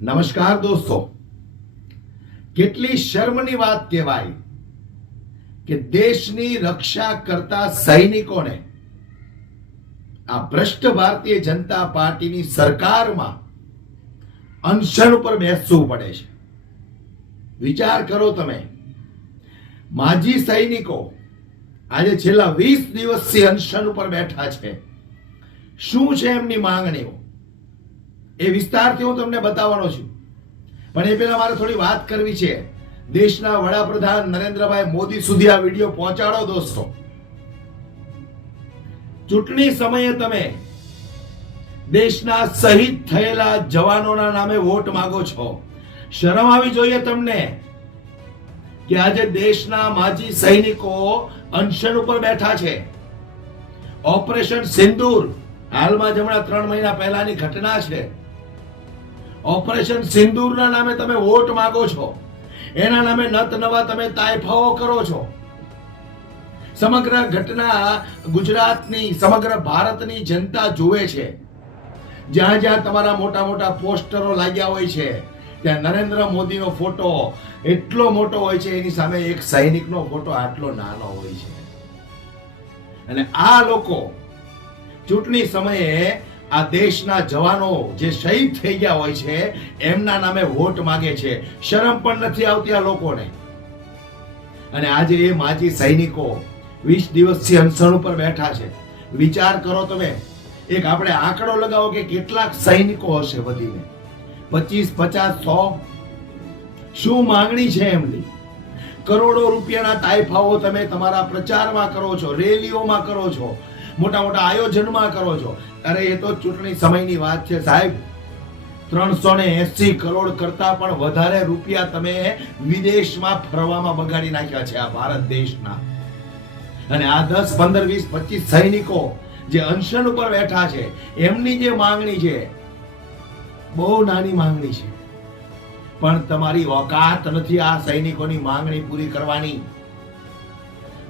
નમસ્કાર દોસ્તો, કેટલી શર્મની વાત કહેવાય કે દેશની રક્ષા કરતા સૈનિકોને આ ભ્રષ્ટ ભારતીય જનતા પાર્ટીની સરકારમાં અનશન ઉપર બેસવું પડે છે. વિચાર કરો તમે, માજી સૈનિકો આજે છેલ્લા 20 દિવસથી અનશન ઉપર બેઠા છે. શું છે એમની માંગણીઓ એ વિસ્તારથી હું તમને બતાવવાનો છું. પણ એ પહેલા મારે થોડી વાત કરવી છે. દેશના વડાપ્રધાન નરેન્દ્રભાઈ મોદી સુધી આ વિડીયો પહોંચાડો દોસ્તો. ચૂંટણી સમયે તમે દેશના શહીદ થયેલા જવાનોના નામે વોટ માંગો છો. શરમ આવી જોઈએ તમને કે આજે દેશના માજી સૈનિકો અનશન ઉપર બેઠા છે. ઓપરેશન સિંદૂર હાલમાં જ હમણાં 3 મહિના પહેલાની ઘટના છે. ઓપરેશન સિંદૂરના નામે તમે વોટ માંગો છો. એના નામે નત નવા તમે તાયફાઓ કરો છો. સમગ્ર ઘટના ગુજરાતની, સમગ્ર ભારતની જનતા જુએ છે. જ્યાં જ્યાં તમારા મોટા મોટા પોસ્ટરો લાગ્યા હોય છે ત્યાં નરેન્દ્ર મોદીનો ફોટો એટલો મોટો હોય છે, એની સામે એક સૈનિકનો ફોટો આટલો નાનો હોય છે. અને આ લોકો ચૂંટણી સમયે આ દેશના જવાનો જે શહીદ થઈ ગયા હોય છે એમના નામે વોટ માંગે છે. શરમ પણ નથી આવતી આ લોકોને. અને આજે એ માજી સૈનિકો 20 દિવસથી અનશન ઉપર બેઠા છે. વિચાર કરો તમે, એક આપણે આંકડો લગાવો કે કેટલાક સૈનિકો હશે વધીને 25, 50, 100. શું માંગણી છે એમની? કરોડો રૂપિયાના તાઇફાઓ તમે તમારા પ્રચારમાં કરો છો, રેલીઓમાં કરો છો, મોટા મોટા આયોજનમાં કરો છો. અરે એ તો ચૂંટણી સમયની વાત છે સાહેબ. 380 કરોડ કરતા પણ વધારે રૂપિયા તમે વિદેશમાં ફરવામાં બગાડી નાખ્યા છે આ ભારત દેશના. અને આ 10, 15, 20, 25 સૈનિકો જે અનશન ઉપર બેઠા છે એમની જે માંગણી છે બહુ નાની માંગણી છે, પણ તમારી ઓકાત નથી આ સૈનિકોની માંગણી પૂરી કરવાની.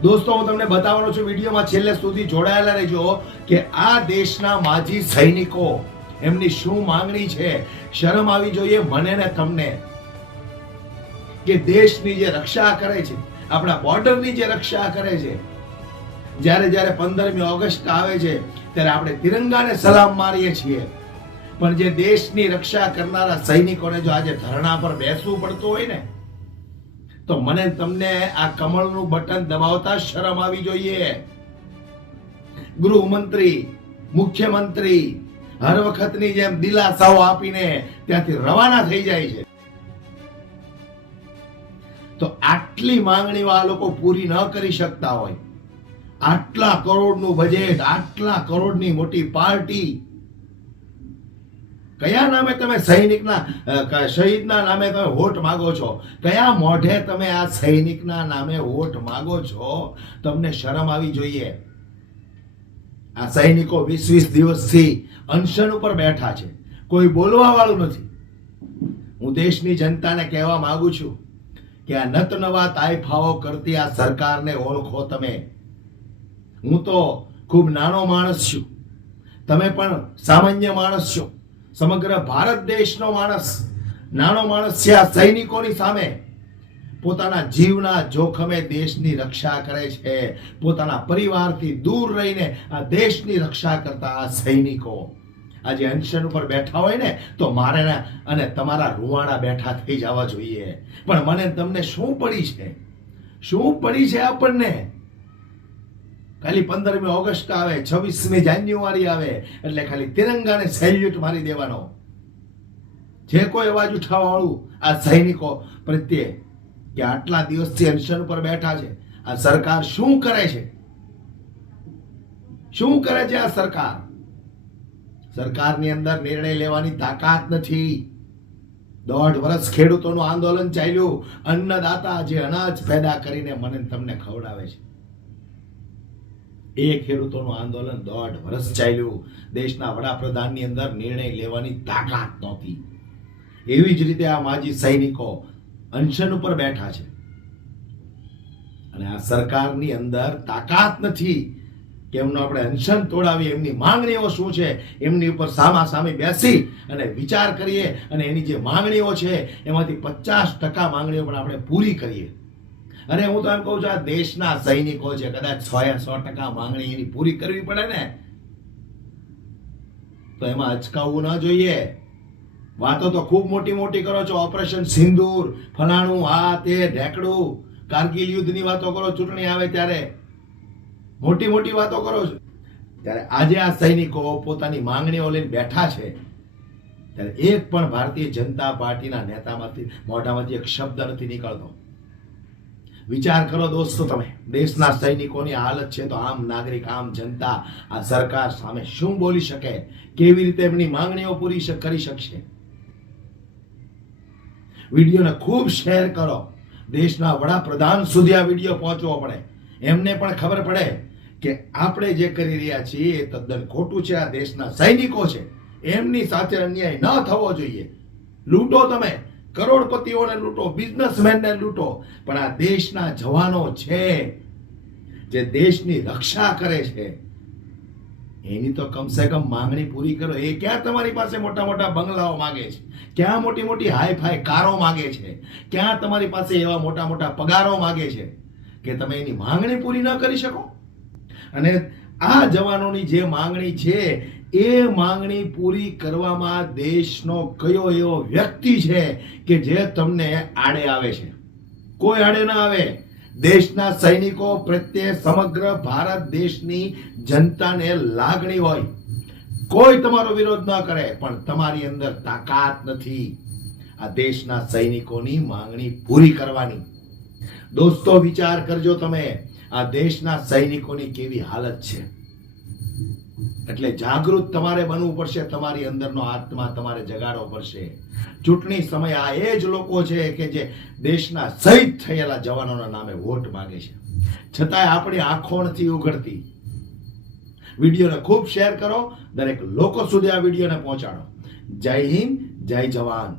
દોસ્તો, હું તમને બતાવવાનો છું, વિડીયોમાં છેલ્લે સુધી જોડાયેલા રહેજો કે આ દેશના માજી સૈનિકો એમની શું માંગણી છે. શરમ આવી જોઈએ મને ને તમને કે દેશની જે રક્ષા કરે છે, આપણા બોર્ડરની જે રક્ષા કરે છે, જ્યારે જ્યારે 15મી ઓગસ્ટ આવે છે ત્યારે આપણે તિરંગાને સલામ મારીએ છીએ, પણ જે દેશની રક્ષા કરનારા સૈનિકોને જો આજે ધરણા પર બેસવું પડતું હોય ને તો મને તમને આ કમળનું બટન દબાવતા શરમ આવી જોઈએ. ગૃહમંત્રી, મુખ્યમંત્રી હર વખતની જેમ દિલાસાઓ આપીને ત્યાંથી રવાના થઈ જાય છે. તો આટલી માંગણીઓ આ લોકો પૂરી ન કરી શકતા હોય, આટલા કરોડનું બજેટ, આટલા કરોડની મોટી પાર્ટી, કયા નામે તમે શહીદના નામે તમે વોટ માંગો છો? કયા મોઢે તમે આ સૈનિકના નામે વોટ માંગો છો? તમને શરમ આવી જોઈએ. આ સૈનિકો 20 દિવસથી અનશન ઉપર બેઠા છે, કોઈ બોલવા વાળું નથી. હું દેશની જનતાને કહેવા માંગુ છું કે આ નત નવા તાઇફાઓ કરતી આ સરકારને ઓળખો તમે. હું તો ખૂબ નાનો માણસ છું, તમે પણ સામાન્ય માણસ છો. સમગ્ર ભારત દેશનો માણસ, નાનો માણસ છે. આ સૈનિકોની સામે પોતાના જીવના જોખમે દેશની રક્ષા કરે છે. પોતાના પરિવારથી દૂર રહીને આ દેશની રક્ષા કરતા આ સૈનિકો આજે અનશન ઉપર બેઠા હોય ને તો મારે અને તમારા રૂવાડા બેઠા થઈ જવા જોઈએ. પણ મને તમને શું પડી છે? શું પડી છે આપણને? ખાલી 15મી ઓગસ્ટ આવે, 26મી જાન્યુઆરી આવે એટલે ખાલી તિરંગાને સેલ્યુટ મારી દેવાનો. જે કોઈ અવાજ ઉઠાવવા વાળું આ સૈનિકો પ્રત્યે કે આટલા દિવસથી અનશન ઉપર બેઠા છે, આ સરકાર શું કરે છે? શું કરે છે આ સરકાર? સરકારની અંદર નિર્ણય લેવાની તાકાત નથી. 1.5 વર્ષ ખેડૂતોનું આંદોલન ચાલ્યું. અન્નદાતા જે અનાજ પેદા કરીને મને તમને ખવડાવે છે, એ ખેડૂતોનું આંદોલન 1.5 વર્ષ ચાલ્યું. દેશના વડાપ્રધાનની અંદર નિર્ણય લેવાની તાકાત નહોતી. એવી જ રીતે આ માજી સૈનિકો અનશન ઉપર બેઠા છે અને આ સરકારની અંદર તાકાત નથી કે એમનો આપણે અનશન તોડાવીએ, એમની માંગણીઓ શું છે એમની ઉપર સામા બેસી અને વિચાર કરીએ અને એની જે માંગણીઓ છે એમાંથી 50% માંગણીઓ પણ આપણે પૂરી કરીએ. અને હું તો એમ કહું છું, આ દેશના સૈનિકો છે, કદાચ 100% માંગણી એની પૂરી કરવી પડે ને તો એમાં અચકાવવું ના જોઈએ. વાતો તો ખૂબ મોટી મોટી કરો છો, ઓપરેશન સિંદૂર, ફલાણું, આ તે ઢેકડું, કારગિલ યુદ્ધની વાતો કરો, ચૂંટણી આવે ત્યારે મોટી મોટી વાતો કરો છો. ત્યારે આજે આ સૈનિકો પોતાની માંગણીઓ લઈને બેઠા છે ત્યારે એક પણ ભારતીય જનતા પાર્ટીના નેતામાંથી મોઢામાંથી એક શબ્દ નથી નીકળતો. વિચાર કરો દોસ્તો, તમે દેશના સૈનિકોની હાલત છે તો આમ નાગરિક, આમ જનતા આ સરકાર સામે શું બોલી શકે, કેવી રીતે એમની માંગણીઓ પૂરી કરી શકશે. વિડીયોને ખૂબ શેર કરો, દેશના વડાપ્રધાન સુધી આ વિડીયો પહોંચવો પડે, એમને પણ ખબર પડે કે આપણે જે કરી રહ્યા છીએ એ તદ્દન ખોટું છે. આ દેશના સૈનિકો છે, એમની સાથે અન્યાય ન થવો જોઈએ. લૂંટો, તમે કરોડપતિઓને લૂંટો, બિઝનેસમેનને લૂંટો, પણ આ દેશના જવાનો છે જે દેશની રક્ષા કરે છે એની તો કમસે કમ માંગણી પૂરી કરો. એ ક્યાં તમારી પાસે મોટા મોટા બંગલાઓ માંગે છે, ક્યાં મોટી મોટી હાઈફાઈ કારો માંગે છે, ક્યાં તમારી પાસે એવા મોટા મોટા પગારો માંગે છે કે તમે એની માંગણી પૂરી ન કરી શકો. અને આ જવાનોની જે માંગણી છે એ માંગણી પૂરી કરવામાં દેશનો કયો એવો વ્યક્તિ છે કે જે તમને આડે આવે છે? કોઈ આડે ના આવે. દેશના સૈનિકો પ્રત્યે સમગ્ર ભારત દેશની જનતાને લાગણી હોય, કોઈ તમારો વિરોધ ન કરે, પણ તમારી અંદર તાકાત નથી આ દેશના સૈનિકોની માંગણી પૂરી કરવાની. દોસ્તો, વિચાર કરજો તમે, આ દેશના સૈનિકોની કેવી હાલત છે. એટલે જાગૃત તમારે બનવું પડશે, તમારી અંદરનો આત્મા તમારે જગાડવો પડશે. ચૂંટણી સમય આ એ જ લોકો છે કે જે દેશના શહીદ થયેલા જવાનોના નામે વોટ માંગે છે, છતાંય આપણી આંખો નથી ઉઘડતી. વિડીયોને ખૂબ શેર કરો, દરેક લોકો સુધી આ વિડીયોને પહોંચાડો. જય હિન્દ, જય જવાન.